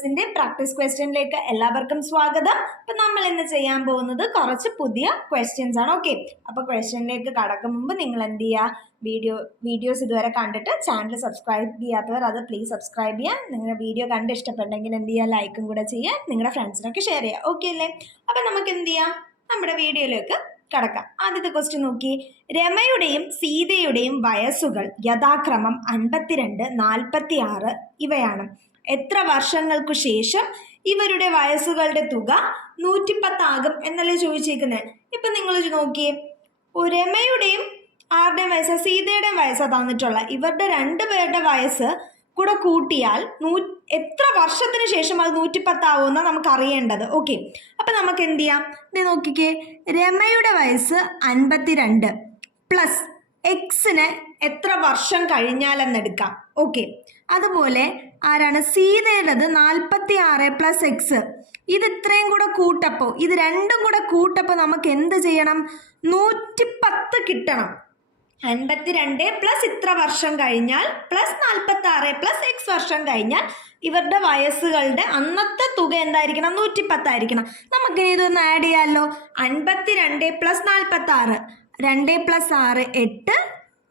ക്ലാസ്സസിന്റെ practice ക്വസ്റ്റ്യനിലേക്ക് എല്ലാവർക്കും സ്വാഗതം. അപ്പൊ നമ്മൾ ഇന്ന് ചെയ്യാൻ പോകുന്നത് കുറച്ച് പുതിയ ക്വസ്റ്റ്യൻസ് ആണ്. ഓക്കെ, അപ്പൊ ക്വസ്റ്റ്യനിലേക്ക് കടക്കും മുമ്പ് നിങ്ങൾ എന്ത് ചെയ്യുക, വീഡിയോസ് ഇതുവരെ കണ്ടിട്ട് ചാനൽ സബ്സ്ക്രൈബ് ചെയ്യാത്തവർ അത് പ്ലീസ് സബ്സ്ക്രൈബ് ചെയ്യുക. നിങ്ങളുടെ വീഡിയോ കണ്ട് ഇഷ്ടപ്പെട്ടെങ്കിൽ എന്ത് ചെയ്യുക, ലൈക്കും കൂടെ ചെയ്യുക, നിങ്ങളുടെ ഫ്രണ്ട്സിനൊക്കെ ഷെയർ ചെയ്യുക. ഓക്കെ അല്ലേ? അപ്പൊ നമുക്ക് എന്ത് ചെയ്യാം, നമ്മുടെ വീഡിയോയിലേക്ക് കടക്കാം. ആദ്യത്തെ ക്വസ്റ്റ്യൻ നോക്കി. രമയുടെയും സീതയുടെയും വയസ്സുകൾ യഥാക്രമം 52, 46 ഇവയാണ്. എത്ര വർഷങ്ങൾക്കു ശേഷം ഇവരുടെ വയസ്സുകളുടെ തുക 110 ആകും എന്നല്ലേ ചോദിച്ചേക്കുന്നത്. ഇപ്പൊ നിങ്ങൾ നോക്കിയേ, രമയുടെയും ആരുടെയും വയസ്സ്, സീതയുടെയും വയസ്സാണ് തന്നിട്ടുള്ള. ഇവരുടെ രണ്ടുപേരുടെ വയസ്സ് കൂടെ കൂട്ടിയാൽ എത്ര വർഷത്തിന് ശേഷം അത് 110 ആവുമെന്നാണ് നമുക്ക് അറിയേണ്ടത്. ഓക്കെ, അപ്പൊ നമുക്ക് എന്ത് ചെയ്യാം, ഇത് നോക്കിക്കേ. രമയുടെ വയസ്സ് 52 പ്ലസ് എക്സിന് എത്ര വർഷം കഴിഞ്ഞാലെന്നെടുക്കാം. ഓക്കെ, അതുപോലെ ആരാണ് സീതയുടേത് 46 പ്ലസ് എക്സ്. ഇത് ഇത്രയും കൂടെ കൂട്ടപ്പോൾ, ഇത് രണ്ടും കൂടെ കൂട്ടപ്പോൾ നമുക്ക് എന്ത് ചെയ്യണം, 110 കിട്ടണം. 52 പ്ലസ് ഇത്ര വർഷം കഴിഞ്ഞാൽ പ്ലസ് 46 പ്ലസ് എക്സ് വർഷം കഴിഞ്ഞാൽ ഇവരുടെ വയസ്സുകളുടെ അന്നത്തെ തുക എന്തായിരിക്കണം, 110 ആയിരിക്കണം. നമുക്ക് ഇതൊന്ന് ആഡ് ചെയ്യാമല്ലോ. 52 plus 46, 2 plus 6 8,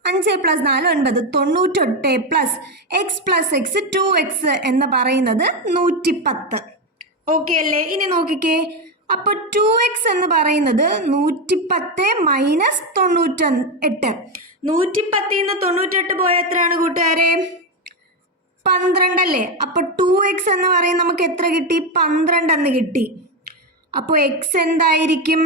5 plus 4 9, 98 plus X plus X 2x എന്ന് പറയുന്നത് 110. ഓക്കെ അല്ലേ? ഇനി നോക്കിക്കേ, അപ്പോൾ 2x എന്ന് പറയുന്നത് 110 മൈനസ് 98. 110 98 പോയ എത്രയാണ് കൂട്ടുകാരെ? 12 അല്ലേ? അപ്പോൾ 2x എന്ന് പറയുന്നത് നമുക്ക് എത്ര കിട്ടി? 12 എന്ന് കിട്ടി. അപ്പോൾ x എന്തായിരിക്കും?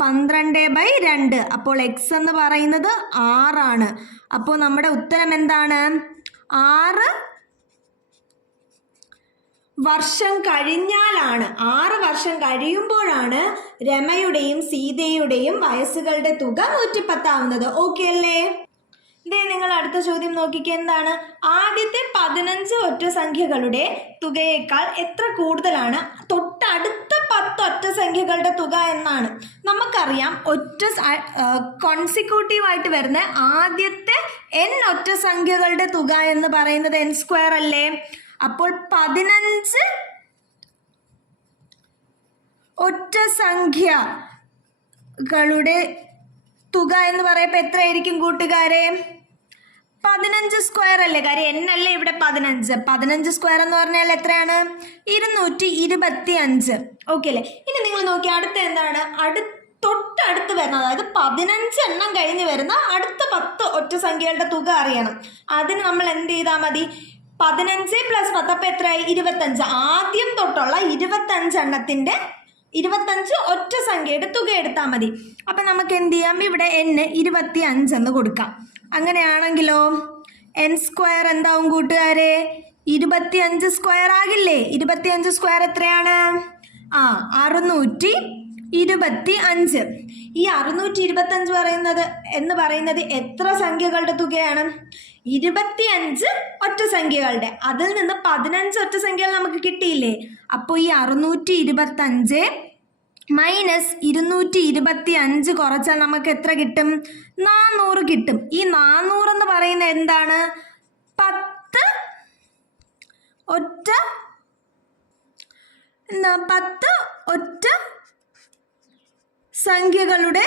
12/2. അപ്പോൾ x എന്ന് പറയുന്നത് 6 ആണ്. അപ്പോൾ നമ്മുടെ ഉത്തരം എന്താണ്? 6 വർഷം കഴിഞ്ഞാലാണ്, 6 വർഷം കഴിയുമ്പോഴാണ് രമയുടെയും സീതയുടെയും വയസ്സുകളുടെ തുക 110 ആവുന്നത്. ഓക്കെ അല്ലേ? ഇതേ നിങ്ങൾ അടുത്ത ചോദ്യം നോക്കിക്കേ. എന്താണ്? ആദ്യത്തെ 15 ഒറ്റ സംഖ്യകളുടെ തുകയേക്കാൾ എത്ര കൂടുതലാണ് തൊട്ടടുത്ത 10 ഒറ്റ സംഖ്യകളുടെ തുക എന്നാണ്. നമുക്കറിയാം, കോൺസിക്യൂട്ടീവ് ആയിട്ട് വരുന്ന ആദ്യത്തെ n ഒറ്റ സംഖ്യകളുടെ തുക എന്ന് പറയുന്നത് n² അല്ലേ? അപ്പോൾ 15 ഒറ്റ സംഖ്യകളുടെ തുക എന്ന് പറയുമ്പോൾ എത്രയായിരിക്കും കൂട്ടുകാരെ? 15² അല്ലേ? കാര്യം n അല്ലേ ഇവിടെ 15. 15² എന്ന് പറഞ്ഞാൽ എത്രയാണ്? 225. ഓക്കെ അല്ലേ? ഇനി നിങ്ങൾ നോക്കി, അടുത്ത എന്താണ്? തൊട്ടടുത്ത് വരുന്ന, അതായത് 15 എണ്ണം കഴിഞ്ഞ് വരുന്ന അടുത്ത 10 ഒറ്റ സംഖ്യകളുടെ തുക അറിയണം. അതിന് നമ്മൾ എന്ത് ചെയ്താൽ മതി? 15 പ്ലസ് 10 അപ്പം എത്രയായി? 25. ആദ്യം തൊട്ടുള്ള 25 എണ്ണത്തിൻ്റെ 25 ഒറ്റ സംഖ്യയുടെ തുക എടുത്താൽ മതി. അപ്പം നമുക്ക് എന്ത് ചെയ്യാം, ഇവിടെ n 25 എന്ന് കൊടുക്കാം. അങ്ങനെയാണെങ്കിലോ n² എന്താവും കൂട്ടുകാരെ? 25² ആകില്ലേ? 25² എത്രയാണ്? 625. ഈ 625 എന്ന് പറയുന്നത് എത്ര സംഖ്യകളുടെ തുകയാണ്? 25 ഒറ്റ സംഖ്യകളുടെ. അതിൽ നിന്ന് 15 ഒറ്റ സംഖ്യകൾ നമുക്ക് കിട്ടിയില്ലേ? അപ്പോൾ ഈ 625 മൈനസ് 225 കുറച്ചാൽ നമുക്ക് എത്ര കിട്ടും? 400 കിട്ടും. ഈ 400 എന്ന് പറയുന്നത് എന്താണ്? 10 ഒറ്റ സംഖ്യകളുടെ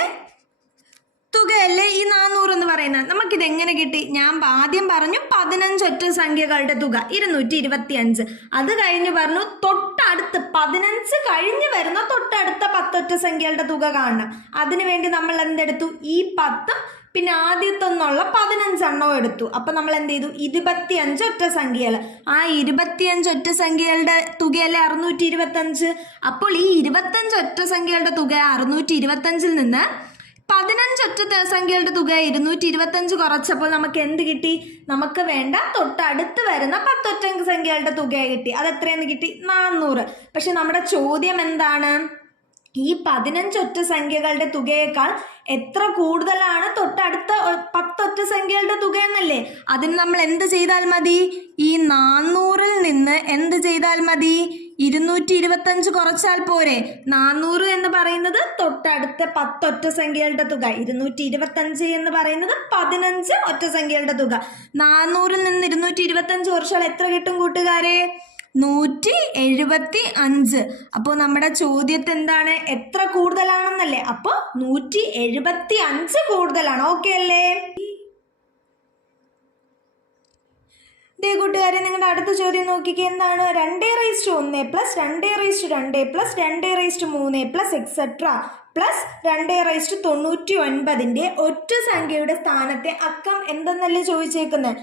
തുകയല്ലേ ഈ 400 എന്ന് പറയുന്നത്. നമുക്കിത് എങ്ങനെ കിട്ടി? ഞാൻ ആദ്യം പറഞ്ഞു 15 ഒറ്റ സംഖ്യകളുടെ തുക 225. അത് കഴിഞ്ഞ് പറഞ്ഞു തൊട്ടടുത്ത് 15 കഴിഞ്ഞ് വരുന്ന തൊട്ടടുത്ത 10 ഒറ്റ സംഖ്യകളുടെ തുക കാണണം. അതിനു വേണ്ടി നമ്മൾ എന്തെടുത്തു? ഈ 10 പിന്നെ ആദ്യത്തൊന്നുള്ള 15 എണ്ണവും എടുത്തു. അപ്പം നമ്മൾ എന്ത് ചെയ്തു? 25 ഒറ്റ സംഖ്യകൾ. ആ 25 ഒറ്റ സംഖ്യകളുടെ തുകയല്ലേ 625. അപ്പോൾ ഈ 25 ഒറ്റ സംഖ്യകളുടെ തുക 625 നിന്ന് 15 ഒറ്റ സംഖ്യകളുടെ തുക 225 കുറച്ചപ്പോൾ നമുക്ക് എന്ത് കിട്ടി? നമുക്ക് വേണ്ട തൊട്ടടുത്ത് വരുന്ന 10 ഒറ്റ സംഖ്യകളുടെ തുക കിട്ടി. അത് എത്രയെന്ന് കിട്ടി? 400. പക്ഷെ നമ്മുടെ ചോദ്യം എന്താണ്? ഈ 15 ഒറ്റ സംഖ്യകളുടെ തുകയേക്കാൾ എത്ര കൂടുതലാണ് തൊട്ടടുത്ത 10 ഒറ്റ സംഖ്യകളുടെ തുക എന്നല്ലേ? അതിന് നമ്മൾ എന്ത് ചെയ്താൽ മതി? ഈ 400-ൽ നിന്ന് എന്ത് ചെയ്താൽ മതി? 225 കുറച്ചാൽ പോരെ? 400 എന്ന് പറയുന്നത് തൊട്ടടുത്ത 10 ഒറ്റ സംഖ്യകളുടെ തുക, 225 എന്ന് പറയുന്നത് 15 ഒറ്റ സംഖ്യകളുടെ തുക. 400-ൽ നിന്ന് 225 കുറച്ചാൽ എത്ര കിട്ടും കൂട്ടുകാരെ? 175. അപ്പോൾ നമ്മുടെ ചോദ്യത്തിൽ എന്താണ്, എത്ര കൂടുതലാണെന്നല്ലേ? അപ്പോൾ 175 കൂടുതലാണ്. ഓക്കെ അല്ലേ? കൂട്ടുകാരെ, നിങ്ങളുടെ അടുത്ത ചോദ്യം നോക്കിക്കേ. എന്താണ്? 2:1 plus 2:2 plus 2:3 plus etcetera plus 2:99 ഒറ്റ സംഖ്യയുടെ സ്ഥാനത്തെ അക്കം എന്തെന്നല്ലേ ചോദിച്ചേക്കുന്നത്?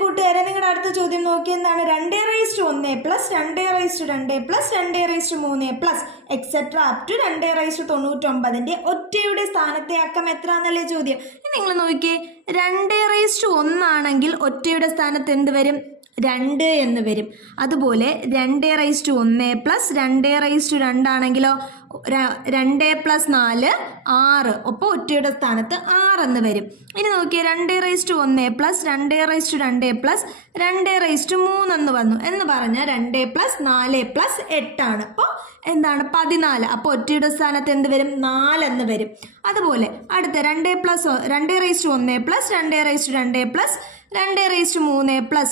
കൂട്ടുകാരെ, നിങ്ങളുടെ അടുത്ത ചോദ്യം നോക്കി. എന്താണ്? 2:1 plus 2:2 plus 2:3 plus etcetera up to 2:99 ഒറ്റയുടെ സ്ഥാനത്തെ അക്കം എത്ര എന്നല്ലേ ചോദ്യം. നിങ്ങൾ നോക്കിയേ, 2:1 ആണെങ്കിൽ ഒറ്റയുടെ സ്ഥാനത്ത് എന്ത് വരും? 2 എന്ന് വരും. അതുപോലെ 2:1 പ്ലസ് 2:2 ആണെങ്കിലോ 2 പ്ലസ് 4 6. അപ്പോൾ ഒറ്റയുടെ സ്ഥാനത്ത് 6 എന്ന് വരും. ഇനി നോക്കിയേ, 2:1 പ്ലസ് 2:2 പ്ലസ് 2:3 എന്ന് വന്നു എന്ന് പറഞ്ഞാൽ 2 പ്ലസ് 4 പ്ലസ് 8 ആണ്. അപ്പോൾ എന്താണ്? 14. അപ്പോൾ ഒറ്റയുടെ സ്ഥാനത്ത് എന്ത് വരും? 4 എന്ന് വരും. അതുപോലെ അടുത്ത 2:1 പ്ലസ് 2:3 പ്ലസ് 2:3 പ്ലസ്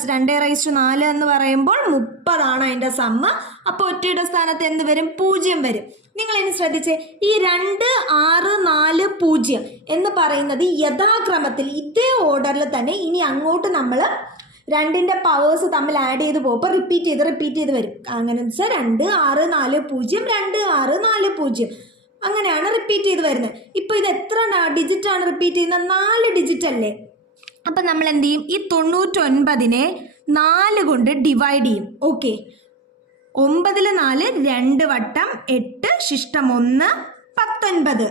2:4 എന്ന് പറയുമ്പോൾ 30 ആണ് അതിൻ്റെ സമ്മ്. അപ്പോൾ ഒറ്റയുടെ സ്ഥാനത്ത് എന്ത് വരും? 0 വരും. നിങ്ങൾ ഇനി ശ്രദ്ധിച്ചേ, ഈ 2, 6, 4, 0 എന്ന് പറയുന്നത് യഥാക്രമത്തിൽ ഇതേ ഓർഡറിൽ തന്നെ ഇനി അങ്ങോട്ട് നമ്മൾ 2ന്റെ പവേഴ്സ് തമ്മിൽ ആഡ് ചെയ്ത് പോകുമ്പോൾ റിപ്പീറ്റ് ചെയ്ത് വരും. അങ്ങനെ വെച്ചാൽ 2, 6, 4, 0, 2, 6, 4, 0 അങ്ങനെയാണ് റിപ്പീറ്റ് ചെയ്ത് വരുന്നത്. ഇപ്പോൾ ഇത് എത്ര ഡിജിറ്റ് ആണ് റിപ്പീറ്റ് ചെയ്യുന്നത്? 4 ഡിജിറ്റ് അല്ലേ? അപ്പം നമ്മൾ എന്ത് ചെയ്യും? ഈ 99നെ 4 കൊണ്ട് ഡിവൈഡ് ചെയ്യും. ഓക്കെ, 9 4 2 വട്ടം 8 ശിഷ്ടം 1 19.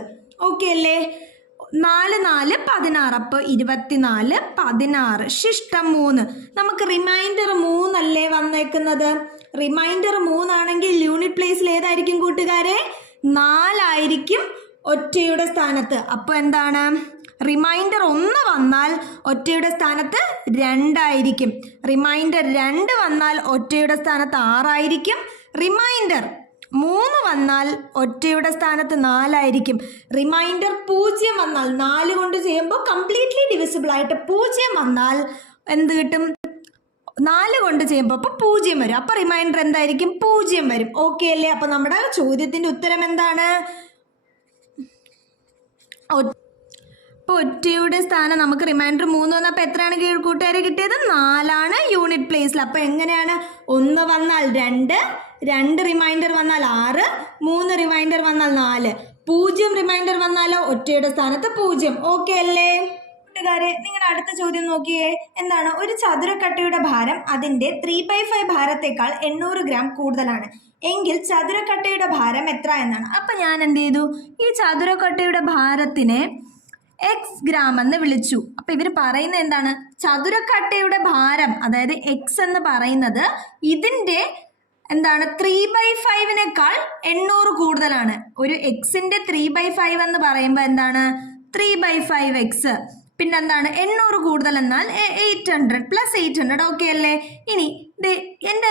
ഓക്കെ അല്ലേ? 4 4 16. അപ്പോൾ 24 16 ശിഷ്ടം 3. നമുക്ക് റിമൈൻഡർ 3 അല്ലേ വന്നേക്കുന്നത്? റിമൈൻഡർ 3 ആണെങ്കിൽ യൂണിറ്റ് പ്ലേസിൽ ഏതായിരിക്കും കൂട്ടുകാരെ? 4 ആയിരിക്കും ഒറ്റയുടെ സ്ഥാനത്ത്. അപ്പോൾ എന്താണ്? റിമൈൻഡർ 1 വന്നാൽ ഒറ്റയുടെ സ്ഥാനത്ത് 2 ആയിരിക്കും. റിമൈൻഡർ 2 വന്നാൽ ഒറ്റയുടെ സ്ഥാനത്ത് 6 ആയിരിക്കും. റിമൈൻഡർ 3 വന്നാൽ ഒറ്റയുടെ സ്ഥാനത്ത് 4 ആയിരിക്കും. റിമൈൻഡർ 0 വന്നാൽ 4 കൊണ്ട് ചെയ്യുമ്പോൾ കംപ്ലീറ്റ്ലി ഡിവിസിബിൾ ആയിട്ട് 0 വന്നാൽ എന്ത് കിട്ടും? 4 കൊണ്ട് ചെയ്യുമ്പോൾ അപ്പോൾ 0 വരും. അപ്പോൾ റിമൈൻഡർ എന്തായിരിക്കും? 0 വരും. ഓക്കെ അല്ലേ? അപ്പോൾ നമ്മുടെ ചോദ്യത്തിൻ്റെ ഉത്തരം എന്താണ്? ഇപ്പോൾ ഒറ്റയുടെ സ്ഥാനം നമുക്ക് റിമൈൻഡർ 3 വന്നപ്പോൾ എത്രയാണ് കൂട്ടുകാരെ കിട്ടിയത്? 4 ആണ് യൂണിറ്റ് പ്ലേസിൽ. അപ്പോൾ എങ്ങനെയാണ്? 1 വന്നാൽ 2, 2 റിമൈൻഡർ വന്നാൽ 6, 3 റിമൈൻഡർ വന്നാൽ 4, 0 റിമൈൻഡർ വന്നാലോ ഒറ്റയുടെ സ്ഥാനത്ത് 0. ഓക്കെ അല്ലേ? കൂട്ടുകാരെ, നിങ്ങളുടെ അടുത്ത ചോദ്യം നോക്കിയേ. എന്താണ്? ഒരു ചതുരക്കട്ടയുടെ ഭാരം അതിൻ്റെ 3/5 ഭാരത്തേക്കാൾ 800 ഗ്രാം കൂടുതലാണ് എങ്കിൽ ചതുരക്കട്ടയുടെ ഭാരം എത്ര എന്നാണ്. അപ്പം ഞാൻ എന്ത് ചെയ്തു? ഈ ചതുരക്കട്ടയുടെ ഭാരത്തിനെ x ഗ്രാം എന്ന് വിളിച്ചു. അപ്പം ഇവർ പറയുന്നത് എന്താണ്? ചതുരക്കട്ടയുടെ ഭാരം, അതായത് x എന്ന് പറയുന്നത് ഇതിൻ്റെ എന്താണ് 3/5നേക്കാൾ 800 കൂടുതലാണ്. ഒരു എക്സിൻ്റെ 3/5 എന്ന് പറയുമ്പോൾ എന്താണ്? 3/5x. പിന്നെന്താണ്? 800 കൂടുതൽ എന്നാൽ 800 പ്ലസ് 800. ഓക്കെ അല്ലേ? ഇനി എൻ്റെ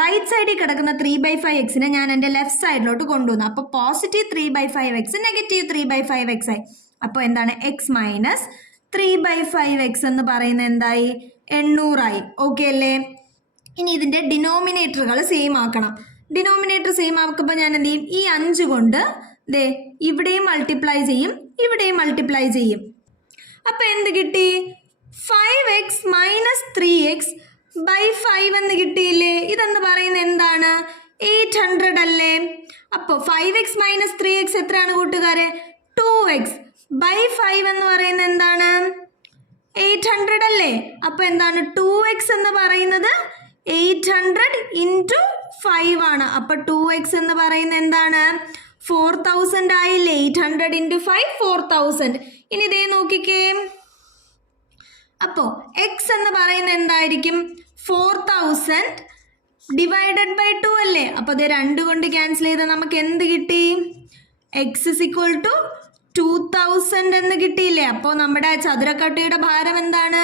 റൈറ്റ് സൈഡിൽ കിടക്കുന്ന 3/5xനെ ഞാൻ എൻ്റെ ലെഫ്റ്റ് സൈഡിലോട്ട് കൊണ്ടുവന്നു. അപ്പോൾ പോസിറ്റീവ് 3/5x നെഗറ്റീവ് 3/5x ആയി. അപ്പോൾ എന്താണ്? x മൈനസ് 3/5x എന്ന് പറയുന്നത് എന്തായി? 800 ആയി. ഓക്കെ അല്ലേ? ഇനി ഇതിൻ്റെ ഡിനോമിനേറ്ററുകൾ സെയിം ആക്കണം. ഡിനോമിനേറ്റർ സെയിം ആക്കുമ്പോൾ ഞാൻ എന്ത് ചെയ്യും? ഈ 5 കൊണ്ട് ഇവിടെയും മൾട്ടിപ്ലൈ ചെയ്യും, ഇവിടെയും മൾട്ടിപ്ലൈ ചെയ്യും. അപ്പോൾ എന്ത് കിട്ടി? 5x മൈനസ് 3x ബൈ 5 എന്ന് കിട്ടിയില്ലേ? ഇതെന്ന് പറയുന്നത് എന്താണ്? 800 അല്ലേ? അപ്പോൾ 5x മൈനസ് 3x എത്രയാണ് കൂട്ടുകാരെ? 2x ബൈ 5 എന്ന് പറയുന്നത് എന്താണ്? 800 അല്ലേ? അപ്പോൾ എന്താണ്? 2x എന്ന് പറയുന്നത് 800 ഇൻറ്റു 5 ആണ്. അപ്പോൾ 2x എന്ന് പറയുന്നത് എന്താണ്? 4000 ആയില്ലേ? 800 ഇൻറ്റു 5 4000. ഇനി ഇതേ നോക്കിക്കേ. അപ്പോൾ x എന്ന് പറയുന്നത് എന്തായിരിക്കും? 4000 ഡിവൈഡഡ് ബൈ 2 അല്ലേ? അപ്പോൾ അത് 2 കൊണ്ട് ക്യാൻസൽ ചെയ്താൽ നമുക്ക് എന്ത് കിട്ടി? x ഇസ് ഈക്വൽ ടു 2000 എന്ന് കിട്ടിയില്ലേ? അപ്പോൾ നമ്മുടെ ചതുരക്കട്ടയുടെ ഭാരം എന്താണ്?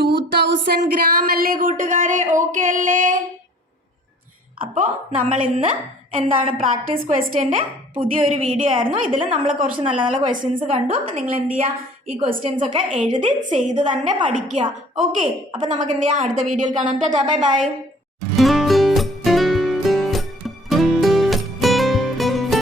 2000 ഗ്രാം അല്ലേ കൂട്ടുകാരെ? ഓക്കെ അല്ലേ? അപ്പോൾ നമ്മൾ ഇന്ന് എന്താണ് പ്രാക്ടീസ് ക്വസ്റ്റ്യൻ്റെ പുതിയൊരു വീഡിയോ ആയിരുന്നു. ഇതിൽ നമ്മൾ കുറച്ച് നല്ല നല്ല ക്വസ്റ്റ്യൻസ് കണ്ടു. അപ്പം നിങ്ങൾ എന്ത് ചെയ്യുക, ഈ ക്വസ്റ്റ്യൻസ് ഒക്കെ എഴുതി ചെയ്ത് തന്നെ പഠിക്കുക. ഓക്കെ, അപ്പം നമുക്ക് എന്ത് ചെയ്യാം, അടുത്ത വീഡിയോയിൽ കാണാം. Tata, bye bye.